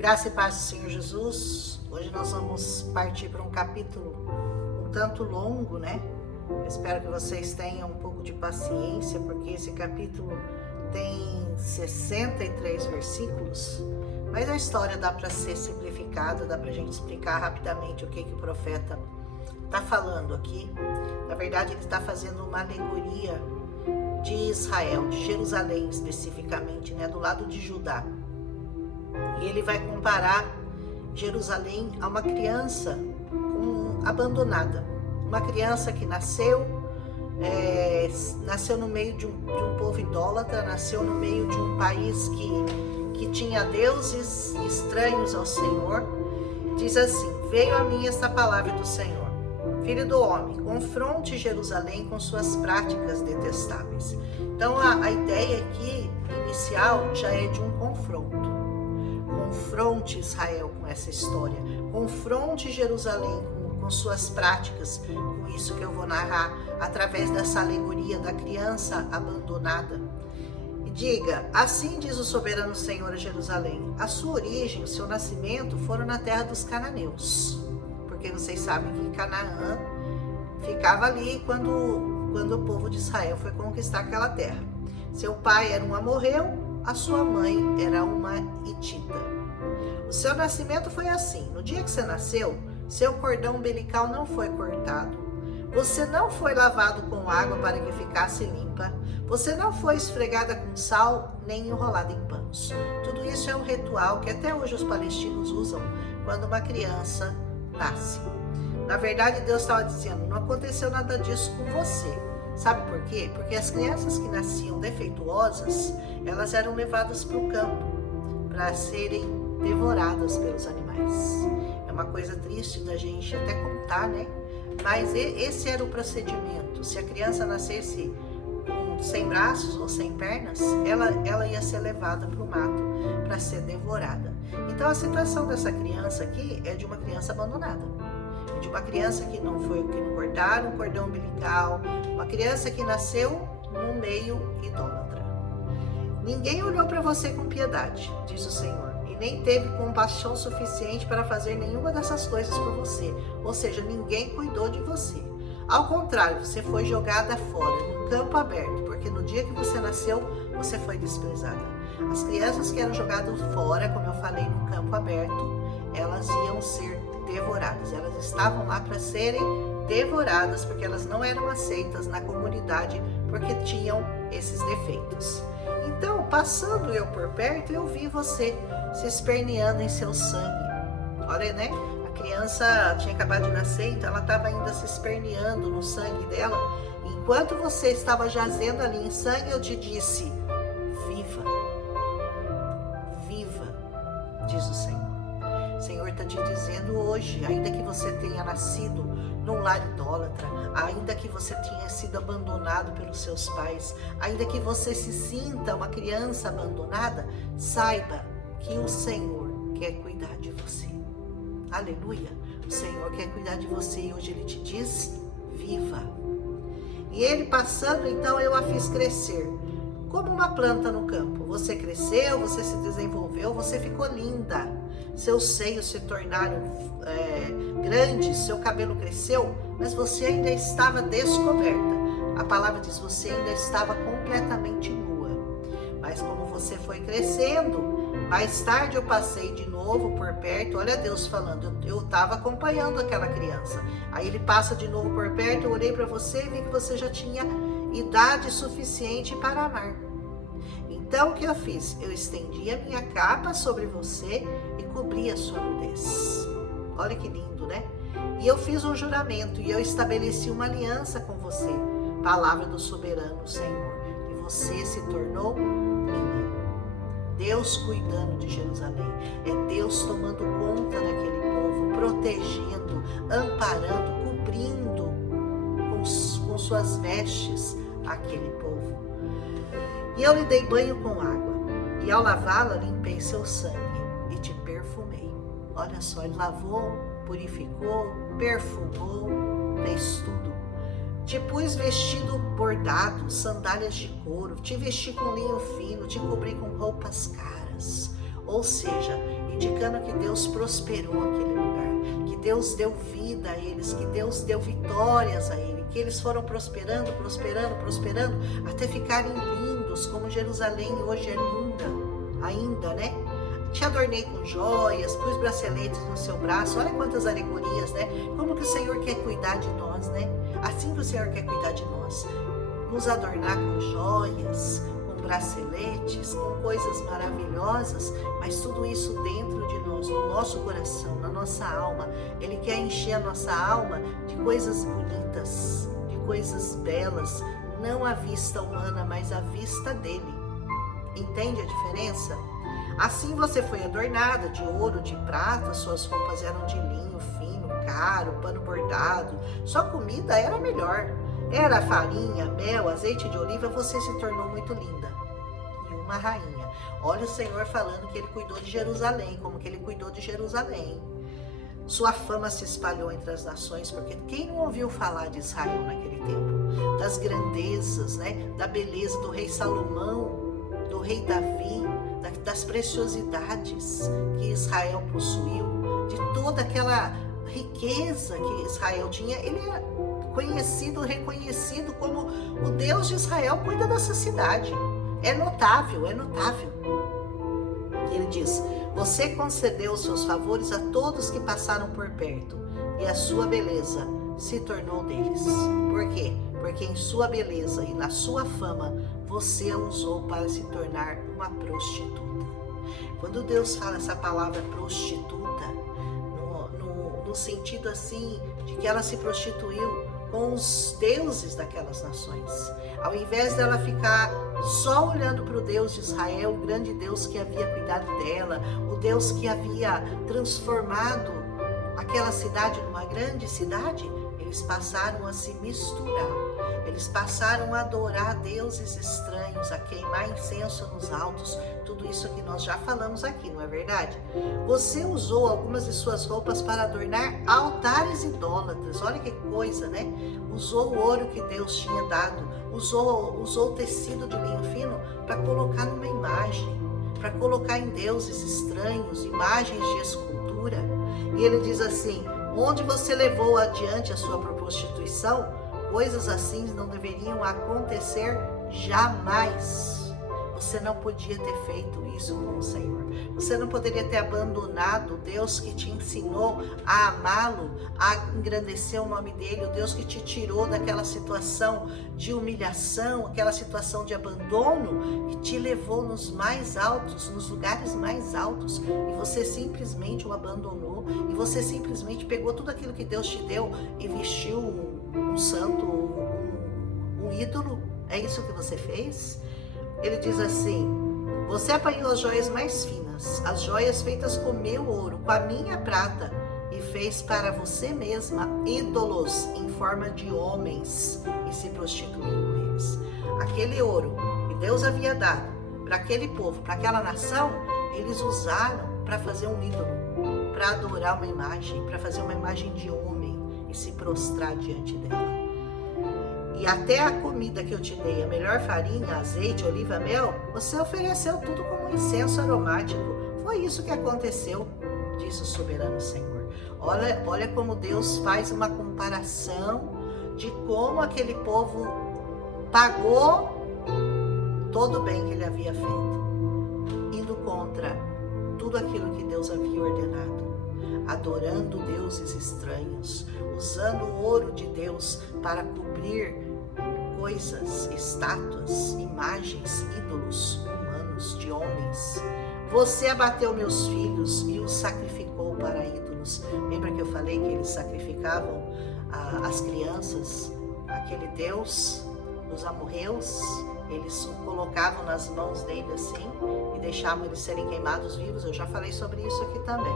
Graça e paz do Senhor Jesus. Hoje nós vamos partir para um capítulo um tanto longo, né? Eu espero que vocês tenham um pouco de paciência, porque esse capítulo tem 63 versículos, mas a história dá para ser simplificada, dá para a gente explicar rapidamente o que o profeta está falando aqui. Na verdade, ele está fazendo uma alegoria de Israel, de Jerusalém especificamente, né? Do lado de Judá. E ele vai comparar Jerusalém a uma criança abandonada. Uma criança que nasceu no meio de um povo idólatra, nasceu no meio de um país que tinha deuses estranhos ao Senhor. Diz assim: veio a mim esta palavra do Senhor: Filho do homem, confronte Jerusalém com suas práticas detestáveis. Então a ideia aqui inicial já é de um confronto. Confronte Israel com essa história, confronte Jerusalém com suas práticas, com isso que eu vou narrar através dessa alegoria da criança abandonada. E diga: assim diz o soberano Senhor a Jerusalém: a sua origem, o seu nascimento foram na terra dos cananeus, porque vocês sabem que Canaã ficava ali quando o povo de Israel foi conquistar aquela terra. Seu pai era um amorreu, a sua mãe era uma hitita. O seu nascimento foi assim: no dia que você nasceu, seu cordão umbilical não foi cortado, você não foi lavado com água para que ficasse limpa, você não foi esfregada com sal nem enrolada em panos. Tudo isso é um ritual que até hoje os palestinos usam quando uma criança nasce. Na verdade, Deus estava dizendo: não aconteceu nada disso com você. Sabe por quê? Porque as crianças que nasciam defeituosas, elas eram levadas para o campo para serem devoradas pelos animais. É uma coisa triste da gente até contar, né? Mas esse era o procedimento. Se a criança nascesse sem braços ou sem pernas, ela ia ser levada para o mato para ser devorada. Então a situação dessa criança aqui é de uma criança abandonada, de uma criança que não cortaram o cordão umbilical, uma criança que nasceu no meio idólatra. Ninguém olhou para você com piedade, diz o Senhor, e nem teve compaixão suficiente para fazer nenhuma dessas coisas por você. Ou seja, ninguém cuidou de você. Ao contrário, você foi jogada fora, num campo aberto, porque no dia que você nasceu, você foi desprezada. As crianças que eram jogadas fora, como eu falei, num campo aberto, elas iam ser devoradas. Elas estavam lá para serem devoradas, porque elas não eram aceitas na comunidade, porque tinham esses defeitos. Então, passando eu por perto, eu vi você se esperneando em seu sangue. Olha, né? A criança tinha acabado de nascer, então ela estava ainda se esperneando no sangue dela. Enquanto você estava jazendo ali em sangue, eu te disse: viva, viva, diz o Senhor. O Senhor está te dizendo hoje, ainda que você tenha nascido num lar idólatra, ainda que você tenha sido abandonado pelos seus pais, ainda que você se sinta uma criança abandonada, saiba que o Senhor quer cuidar de você. Aleluia! O Senhor quer cuidar de você e hoje Ele te diz: viva! E Ele passando, então eu a fiz crescer como uma planta no campo. Você cresceu, você se desenvolveu, você ficou linda. Seus seios se tornaram grandes, seu cabelo cresceu, mas você ainda estava descoberta. A palavra diz: você ainda estava completamente nua. Mas como você foi crescendo, mais tarde eu passei de novo por perto. Olha Deus falando, eu estava acompanhando aquela criança. Aí Ele passa de novo por perto, eu olhei para você e vi que você já tinha idade suficiente para amar. Então o que eu fiz? Eu estendi a minha capa sobre você e cobri a sua nudez. Olha que lindo, né? E eu fiz um juramento e eu estabeleci uma aliança com você. Palavra do soberano Senhor. E você se tornou minha. Deus cuidando de Jerusalém. É Deus tomando conta daquele povo, protegendo, amparando, cobrindo com suas vestes aquele povo. E eu lhe dei banho com água, e ao lavá-la limpei seu sangue e te perfumei. Olha só, Ele lavou, purificou, perfumou, fez tudo. Te pus vestido bordado, sandálias de couro, te vesti com linho fino, te cobri com roupas caras. Ou seja, indicando que Deus prosperou aquele lugar, que Deus deu vida a eles, que Deus deu vitórias a eles, que eles foram prosperando, até ficarem lindos, como Jerusalém hoje é linda, ainda, né? Te adornei com joias, pus braceletes no seu braço. Olha quantas alegorias, né? Como que o Senhor quer cuidar de nós, né? Assim que o Senhor quer cuidar de nós. Nos adornar com joias, com braceletes, com coisas maravilhosas, mas tudo isso dentro de nós, no nosso coração, na nossa alma. Ele quer encher a nossa alma de coisas bonitas, de coisas belas, não à vista humana, mas à vista dele. Entende a diferença? Assim você foi adornada de ouro, de prata, suas roupas eram de linho fino, caro, pano bordado, sua comida era melhor. Era farinha, mel, azeite de oliva, você se tornou muito linda. E uma rainha. Olha o Senhor falando que ele cuidou de Jerusalém, como que ele cuidou de Jerusalém. Sua fama se espalhou entre as nações, porque quem não ouviu falar de Israel naquele tempo? Das grandezas, né? Da beleza do rei Salomão, do rei Davi, das preciosidades que Israel possuiu, de toda aquela riqueza que Israel tinha. Ele é conhecido, reconhecido como o Deus de Israel cuida dessa cidade. É notável, é notável. Ele diz: você concedeu os seus favores a todos que passaram por perto, e a sua beleza se tornou deles. Por quê? Porque em sua beleza e na sua fama, você a usou para se tornar uma prostituta. Quando Deus fala essa palavra prostituta, no sentido assim, de que ela se prostituiu com os deuses daquelas nações. Ao invés dela ficar só olhando para o Deus de Israel, o grande Deus que havia cuidado dela, o Deus que havia transformado aquela cidade numa grande cidade, eles passaram a se misturar, eles passaram a adorar deuses estranhos, a queimar incenso nos altos, tudo isso que nós já falamos aqui, não é verdade? Você usou algumas de suas roupas para adornar altares idólatras, olha que coisa, né? Usou o ouro que Deus tinha dado, usou o tecido de linho fino para colocar numa imagem, para colocar em deuses estranhos, imagens de escultura. E ele diz assim: onde você levou adiante a sua prostituição, coisas assim não deveriam acontecer jamais. Você não podia ter feito isso com o Senhor. Você não poderia ter abandonado o Deus que te ensinou a amá-lo, a engrandecer o nome dele, o Deus que te tirou daquela situação de humilhação, aquela situação de abandono e te levou nos mais altos, nos lugares mais altos, e você simplesmente o abandonou, e você simplesmente pegou tudo aquilo que Deus te deu e vestiu um santo, um ídolo. É isso que você fez? Ele diz assim: você apanhou as joias mais finas, as joias feitas com meu ouro, com a minha prata, e fez para você mesma ídolos em forma de homens e se prostituiu com eles. Aquele ouro que Deus havia dado para aquele povo, para aquela nação, eles usaram para fazer um ídolo, para adorar uma imagem, para fazer uma imagem de homem e se prostrar diante dela. E até a comida que eu te dei, a melhor farinha, azeite, oliva, mel, você ofereceu tudo como incenso aromático. Foi isso que aconteceu, disse o soberano Senhor. Olha como Deus faz uma comparação de como aquele povo pagou todo o bem que ele havia feito, indo contra tudo aquilo que Deus havia ordenado, adorando deuses estranhos, usando o ouro de Deus para cobrir coisas, estátuas, imagens, ídolos humanos, de homens. Você abateu meus filhos e os sacrificou para ídolos. Lembra que eu falei que eles sacrificavam as crianças, aquele Deus, os amorreus? Eles colocavam nas mãos dele assim e deixavam eles serem queimados vivos. Eu já falei sobre isso aqui também.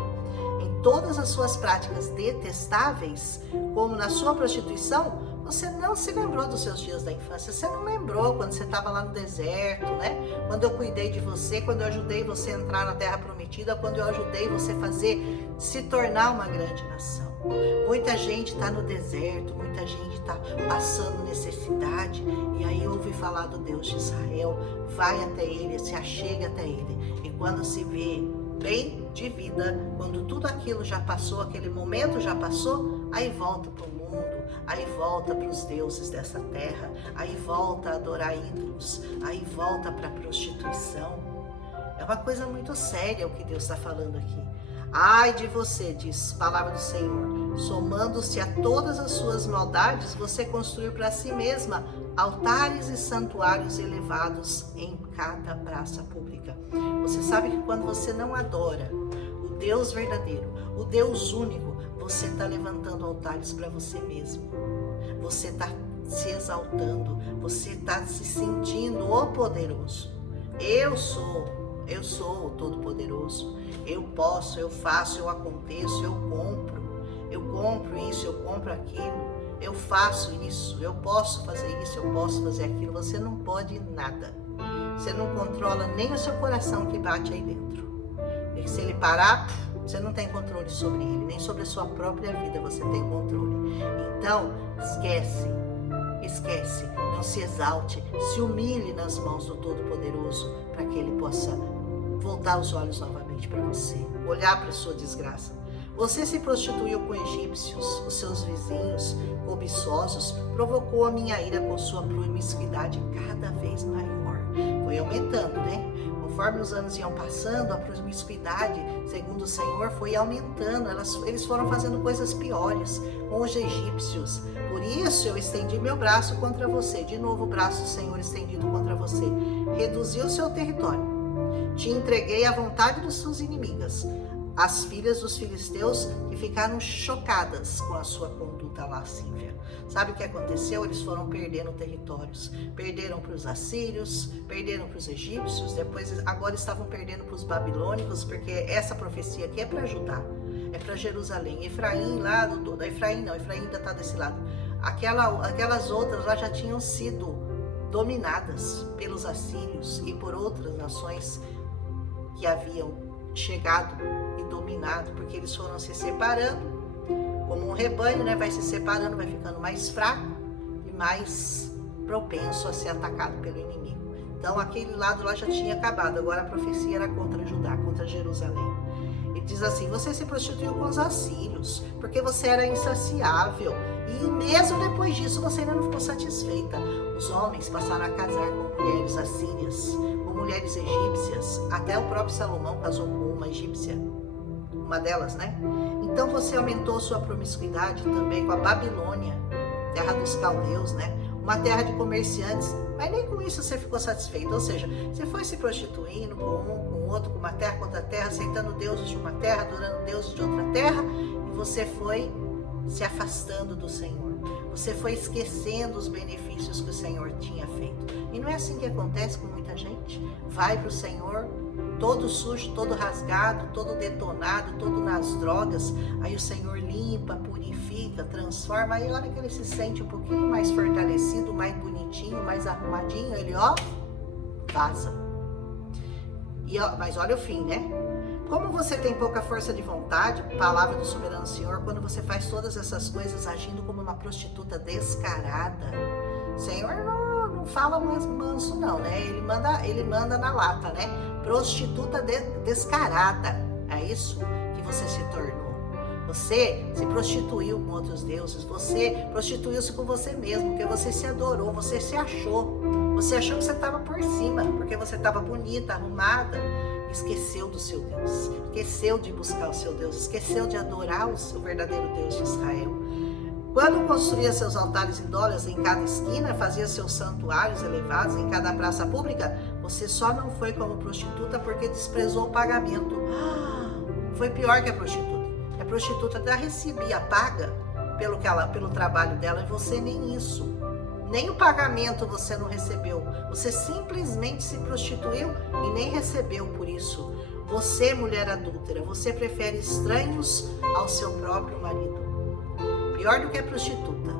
Em todas as suas práticas detestáveis, como na sua prostituição, você não se lembrou dos seus dias da infância. Você não lembrou quando você estava lá no deserto, né? Quando eu cuidei de você, quando eu ajudei você a entrar na terra prometida, quando eu ajudei você a se tornar uma grande nação. Muita gente está no deserto, muita gente está passando necessidade, e aí ouve falar do Deus de Israel, vai até ele, se achega até ele, e quando se vê bem de vida, quando tudo aquilo já passou, aquele momento já passou, aí volta para o mundo, aí volta para os deuses dessa terra, aí volta a adorar ídolos, aí volta para a prostituição. É uma coisa muito séria o que Deus está falando aqui. Ai de você, diz a palavra do Senhor, somando-se a todas as suas maldades, você construiu para si mesma altares e santuários elevados em cada praça pública. Você sabe que quando você não adora o Deus verdadeiro, o Deus único, você está levantando altares para você mesmo. Você está se exaltando, você está se sentindo o poderoso. Eu sou o Todo-Poderoso. Eu posso, eu faço, eu aconteço, eu compro isso, eu compro aquilo, eu faço isso, eu posso fazer isso, eu posso fazer aquilo. Você não pode nada. Você não controla nem o seu coração que bate aí dentro. E se ele parar, você não tem controle sobre ele, nem sobre a sua própria vida você tem controle. Então, esquece, não se exalte, se humilhe nas mãos do Todo-Poderoso para que ele possa voltar os olhos novamente para você, olhar para a sua desgraça. Você se prostituiu com egípcios, os seus vizinhos cobiçosos, provocou a minha ira com sua promiscuidade cada vez maior. Foi aumentando, né? Conforme os anos iam passando, a promiscuidade, segundo o Senhor, foi aumentando. Eles foram fazendo coisas piores com os egípcios. Por isso eu estendi meu braço contra você. De novo o braço do Senhor estendido contra você. Reduzi o seu território. Te entreguei à vontade das suas inimigas, as filhas dos filisteus, que ficaram chocadas com a sua conduta lascívia. Sabe o que aconteceu? Eles foram perdendo territórios. Perderam para os assírios, perderam para os egípcios, agora estavam perdendo para os babilônicos, porque essa profecia aqui é para Judá, é para Jerusalém. Efraim Efraim ainda está desse lado. Aquelas outras lá já tinham sido dominadas pelos assírios e por outras nações que haviam chegado e dominado, porque eles foram se separando, como um rebanho, né? Vai se separando, vai ficando mais fraco e mais propenso a ser atacado pelo inimigo. Então aquele lado lá já tinha acabado, agora a profecia era contra Judá, contra Jerusalém. E diz assim: você se prostituiu com os assírios, porque você era insaciável, e mesmo depois disso você ainda não ficou satisfeita. Os homens passaram a casar com mulheres assírias, com mulheres egípcias, até o próprio Salomão casou com uma egípcia, uma delas, né? Então você aumentou sua promiscuidade também com a Babilônia, terra dos caldeus, né? Uma terra de comerciantes, mas nem com isso você ficou satisfeito. Ou seja, você foi se prostituindo com um, com outro, com uma terra, com outra terra, aceitando deuses de uma terra, adorando deuses de outra terra, e você foi se afastando do Senhor. Você foi esquecendo os benefícios que o Senhor tinha feito. E não é assim que acontece com muita gente. Vai para o Senhor todo sujo, todo rasgado, todo detonado, todo nas drogas. Aí o Senhor limpa, purifica, transforma. Aí a hora que ele se sente um pouquinho mais fortalecido, mais bonitinho, mais arrumadinho, ele vaza. Mas olha o fim, né? Como você tem pouca força de vontade, palavra do soberano Senhor, quando você faz todas essas coisas agindo como uma prostituta descarada. Senhor não fala mais manso não, né? Ele manda na lata, né? Prostituta descarada. É isso que você se tornou. Você se prostituiu com outros deuses, você prostituiu-se com você mesmo, porque você se adorou, você se achou. Você achou que você estava por cima, porque você estava bonita, arrumada. Esqueceu do seu Deus, esqueceu de buscar o seu Deus, esqueceu de adorar o seu verdadeiro Deus de Israel. Quando construía seus altares idólatras em cada esquina, fazia seus santuários elevados em cada praça pública, você só não foi como prostituta porque desprezou o pagamento. Foi pior que a prostituta. A prostituta até recebia paga pelo trabalho dela, e você nem isso. Nem o pagamento você não recebeu. Você simplesmente se prostituiu e nem recebeu por isso. Você, mulher adúltera, você prefere estranhos ao seu próprio marido. Pior do que a prostituta,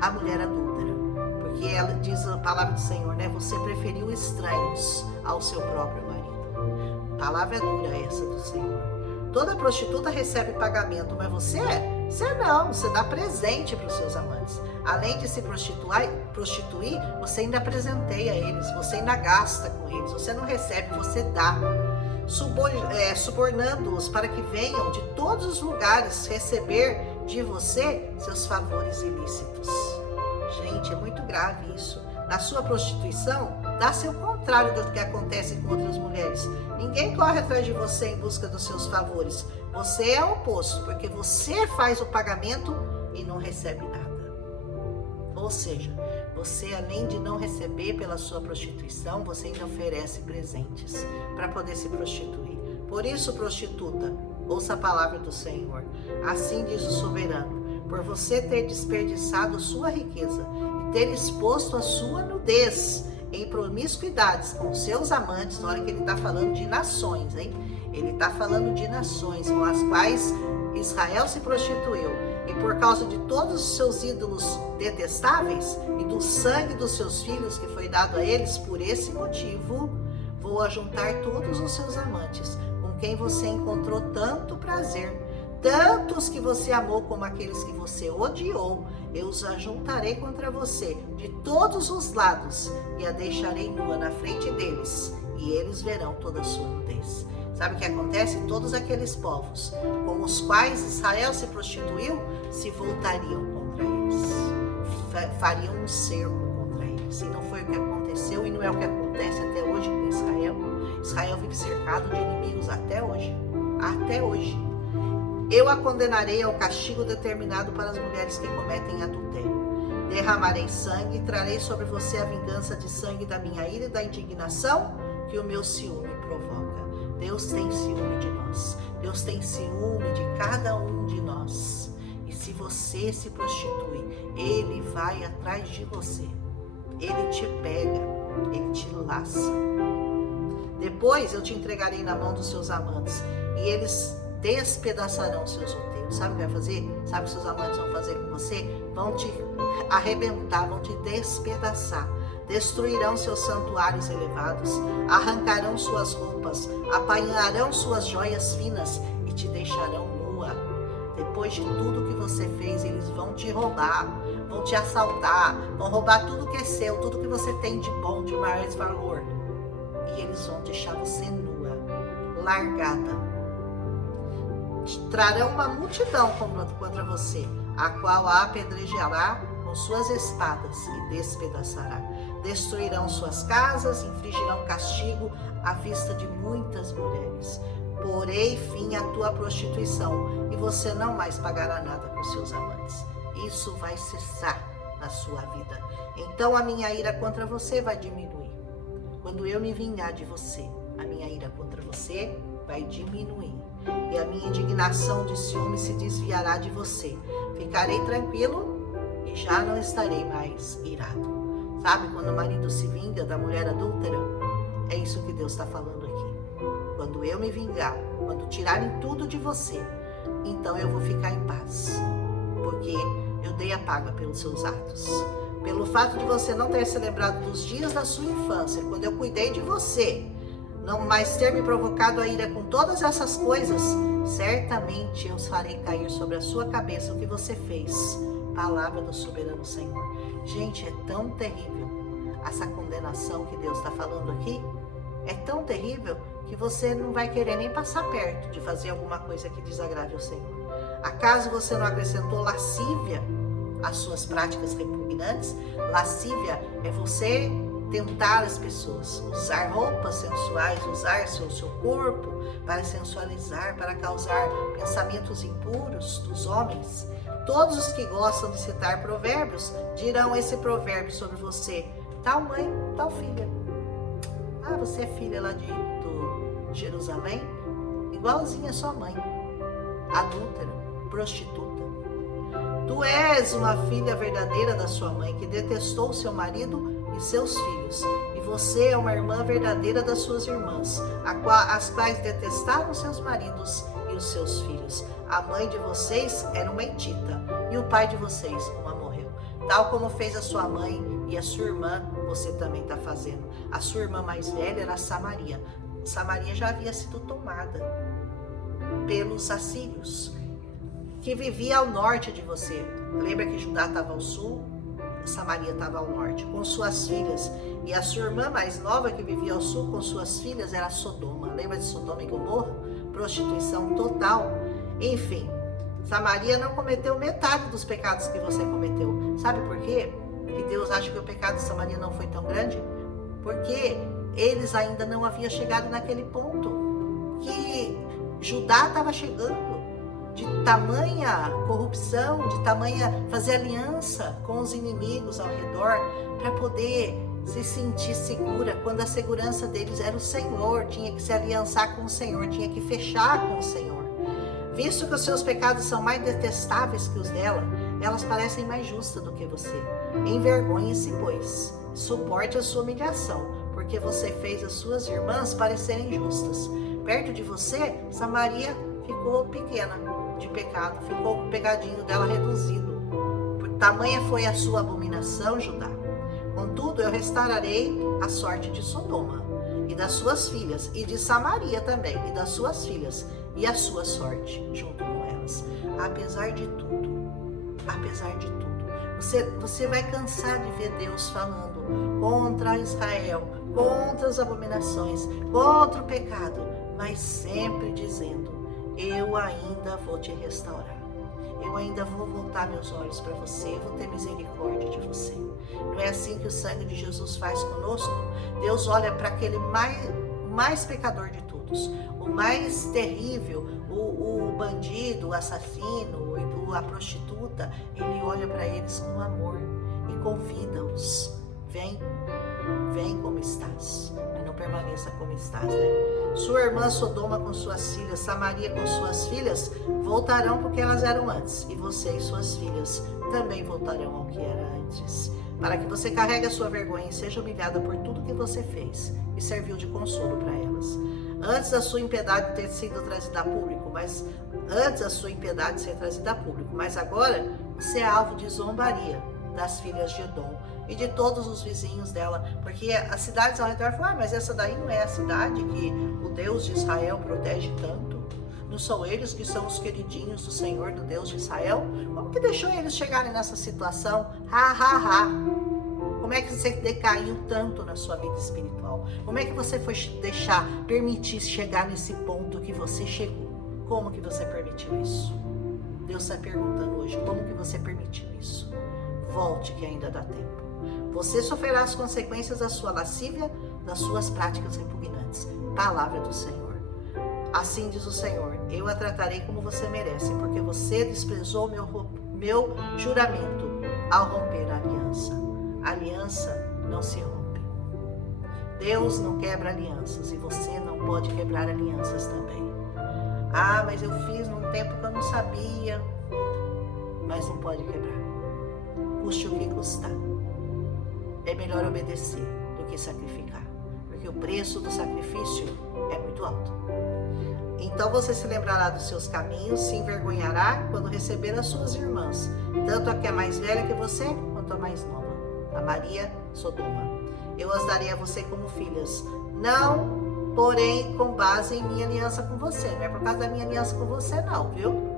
a mulher adúltera. Porque ela diz a palavra do Senhor, né? Você preferiu estranhos ao seu próprio marido. Palavra dura essa do Senhor. Toda prostituta recebe pagamento, mas você não, você dá presente para os seus amantes. Além de se prostituir, você ainda presenteia eles, você ainda gasta com eles, você não recebe, você dá. subornando-os para que venham de todos os lugares receber de você seus favores ilícitos. Gente, é muito grave isso. Na sua prostituição, dá-se o contrário do que acontece com outras mulheres. Ninguém corre atrás de você em busca dos seus favores. Você é o oposto, porque você faz o pagamento e não recebe nada. Ou seja, você, além de não receber pela sua prostituição, você ainda oferece presentes para poder se prostituir. Por isso, prostituta, ouça a palavra do Senhor. Assim diz o soberano: por você ter desperdiçado sua riqueza e ter exposto a sua nudez em promiscuidades com seus amantes, na hora que ele está falando de nações, hein? Ele está falando de nações com as quais Israel se prostituiu. E por causa de todos os seus ídolos detestáveis e do sangue dos seus filhos que foi dado a eles, por esse motivo, vou ajuntar todos os seus amantes, com quem você encontrou tanto prazer, tanto os que você amou como aqueles que você odiou. Eu os ajuntarei contra você de todos os lados e a deixarei nua na frente deles, e eles verão toda a sua nudez. Sabe o que acontece? Todos aqueles povos com os quais Israel se prostituiu se voltariam contra eles, fariam um cerco contra eles. E não foi o que aconteceu e não é o que acontece até hoje com Israel. Israel vive cercado de inimigos até hoje. Até hoje. Eu a condenarei ao castigo determinado para as mulheres que cometem adultério. Derramarei sangue e trarei sobre você a vingança de sangue da minha ira e da indignação que o meu ciúme provoca. Deus tem ciúme de nós. Deus tem ciúme de cada um de nós. E se você se prostitui, Ele vai atrás de você. Ele te pega, Ele te laça. Depois eu te entregarei na mão dos seus amantes e eles despedaçarão seus outeiros. Sabe o que vai fazer? Sabe o que seus amantes vão fazer com você? Vão te arrebentar, vão te despedaçar. Destruirão seus santuários elevados, arrancarão suas roupas, apanharão suas joias finas e te deixarão nua. Depois de tudo que você fez, eles vão te roubar, vão te assaltar, vão roubar tudo que é seu, tudo que você tem de bom, de mais valor. E eles vão deixar você nua, largada. Trarão uma multidão contra você, a qual a apedrejará com suas espadas e despedaçará. Destruirão suas casas, infligirão castigo à vista de muitas mulheres. Porei fim à tua prostituição e você não mais pagará nada com seus amantes. Isso vai cessar na sua vida. Então a minha ira contra você vai diminuir. Quando eu me vingar de você, a minha ira contra você vai diminuir. E a minha indignação de ciúme se desviará de você. Ficarei tranquilo e já não estarei mais irado. Sabe, quando o marido se vinga da mulher adúltera, é isso que Deus está falando aqui. Quando eu me vingar, quando tirarem tudo de você, então eu vou ficar em paz. Porque eu dei a paga pelos seus atos. Pelo fato de você não ter se lembrado dos dias da sua infância, quando eu cuidei de você, não mais ter me provocado a ira com todas essas coisas, certamente eu farei cair sobre a sua cabeça o que você fez. Palavra do soberano Senhor. Gente, é tão terrível essa condenação que Deus está falando aqui. É tão terrível que você não vai querer nem passar perto de fazer alguma coisa que desagrade ao Senhor. Acaso você não acrescentou lascívia às suas práticas repugnantes? Lascívia é você tentar as pessoas, usar roupas sensuais, usar seu corpo para sensualizar, para causar pensamentos impuros dos homens. Todos os que gostam de citar provérbios dirão esse provérbio sobre você: tal mãe, tal filha. Ah, você é filha lá de Jerusalém? Igualzinha a sua mãe, adúltera, prostituta. Tu és uma filha verdadeira da sua mãe, que detestou seu marido e seus filhos. E você é uma irmã verdadeira das suas irmãs, as quais detestaram seus maridos e os seus filhos. A mãe de vocês era uma hitita e o pai de vocês um amorreu. Tal como fez a sua mãe e a sua irmã, você também está fazendo. A sua irmã mais velha era Samaria. Samaria já havia sido tomada pelos assírios, que vivia ao norte de você. Lembra que Judá estava ao sul? Samaria estava ao norte, com suas filhas. E a sua irmã mais nova, que vivia ao sul, com suas filhas, era Sodoma. Lembra de Sodoma e Gomorra? Prostituição total. Enfim, Samaria não cometeu metade dos pecados que você cometeu. Sabe por quê? Que Deus acha que o pecado de Samaria não foi tão grande? Porque eles ainda não haviam chegado naquele ponto que Judá estava chegando, de tamanha corrupção, de tamanha fazer aliança com os inimigos ao redor, para poder se sentir segura, quando a segurança deles era o Senhor, tinha que se aliançar com o Senhor, tinha que fechar com o Senhor. Visto que os seus pecados são mais detestáveis que os dela, elas parecem mais justas do que você. Envergonhe-se, pois, suporte a sua humilhação, porque você fez as suas irmãs parecerem justas. Perto de você, Samaria ficou pequena de pecado, ficou o pecadinho dela reduzido. Por tamanha foi a sua abominação, Judá. Contudo, eu restaurarei a sorte de Sodoma e das suas filhas, e de Samaria também, e das suas filhas, e a sua sorte junto com elas. Apesar de tudo, você vai cansar de ver Deus falando contra Israel, contra as abominações, contra o pecado, mas sempre dizendo: eu ainda vou te restaurar. Eu ainda vou voltar meus olhos para você, vou ter misericórdia de você. Não é assim que o sangue de Jesus faz conosco? Deus olha para aquele mais pecador de todos, o mais terrível, o bandido, o assassino, a prostituta. Ele olha para eles com amor e convida-os: vem como estás, mas não permaneça como estás, né? Sua irmã Sodoma com suas filhas, Samaria com suas filhas, voltarão porque elas eram antes, e você e suas filhas também voltarão ao que era antes, para que você carregue a sua vergonha e seja humilhada por tudo que você fez e serviu de consolo para elas. Antes a sua impiedade ter sido trazida a público, mas agora você é alvo de zombaria das filhas de Edom e de todos os vizinhos dela, porque as cidades ao redor falam: mas essa daí não é a cidade que o Deus de Israel protege tanto? Não são eles que são os queridinhos do Senhor, do Deus de Israel? Como que deixou eles chegarem nessa situação? Como é que você decaiu tanto na sua vida espiritual? Como é que você foi permitir chegar nesse ponto que você chegou? Como que você permitiu isso? Deus está perguntando hoje: como que você permitiu isso? Volte, que ainda dá tempo. Você sofrerá as consequências da sua lascívia, das suas práticas repugnantes. Palavra do Senhor. Assim diz o Senhor: eu a tratarei como você merece, porque você desprezou meu juramento ao romper a aliança. A aliança não se rompe. Deus não quebra alianças, e você não pode quebrar alianças também. Mas eu fiz num tempo que eu não sabia. Mas não pode quebrar. Custe o que custar. É melhor obedecer do que sacrificar, porque o preço do sacrifício é muito alto. Então você se lembrará dos seus caminhos, se envergonhará quando receber as suas irmãs, tanto a que é mais velha que você, quanto a mais nova, a Maria, Sodoma. Eu as darei a você como filhas, não, porém, com base em minha aliança com você. Não é por causa da minha aliança com você não, viu?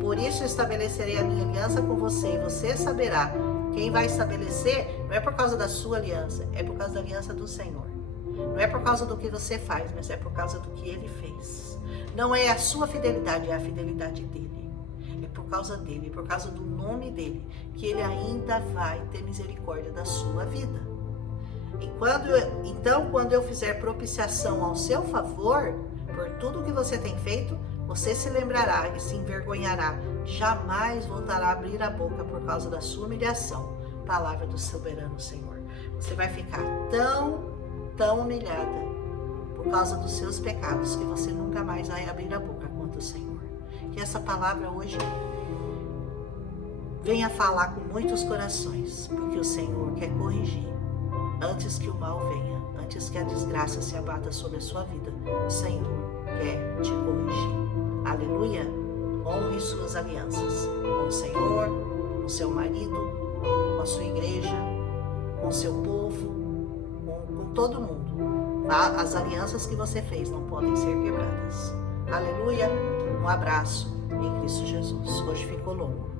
Por isso estabelecerei a minha aliança com você, e você saberá. Quem vai estabelecer não é por causa da sua aliança, é por causa da aliança do Senhor. Não é por causa do que você faz, mas é por causa do que Ele fez. Não é a sua fidelidade, é a fidelidade dEle. É por causa dEle, é por causa do nome dEle, que Ele ainda vai ter misericórdia da sua vida. Então, quando eu fizer propiciação ao seu favor, por tudo que você tem feito, você se lembrará e se envergonhará. Jamais voltará a abrir a boca por causa da sua humilhação. Palavra do soberano Senhor. Você vai ficar tão humilhada por causa dos seus pecados, que você nunca mais vai abrir a boca contra o Senhor. Que essa palavra hoje venha falar com muitos corações, porque o Senhor quer corrigir antes que o mal venha, antes que a desgraça se abata sobre a sua vida. O Senhor quer te corrigir. Aleluia! Honre suas alianças com o Senhor, com o seu marido, com a sua igreja, com o seu povo, com todo mundo. As alianças que você fez não podem ser quebradas. Aleluia! Um abraço em Cristo Jesus. Hoje ficou longo.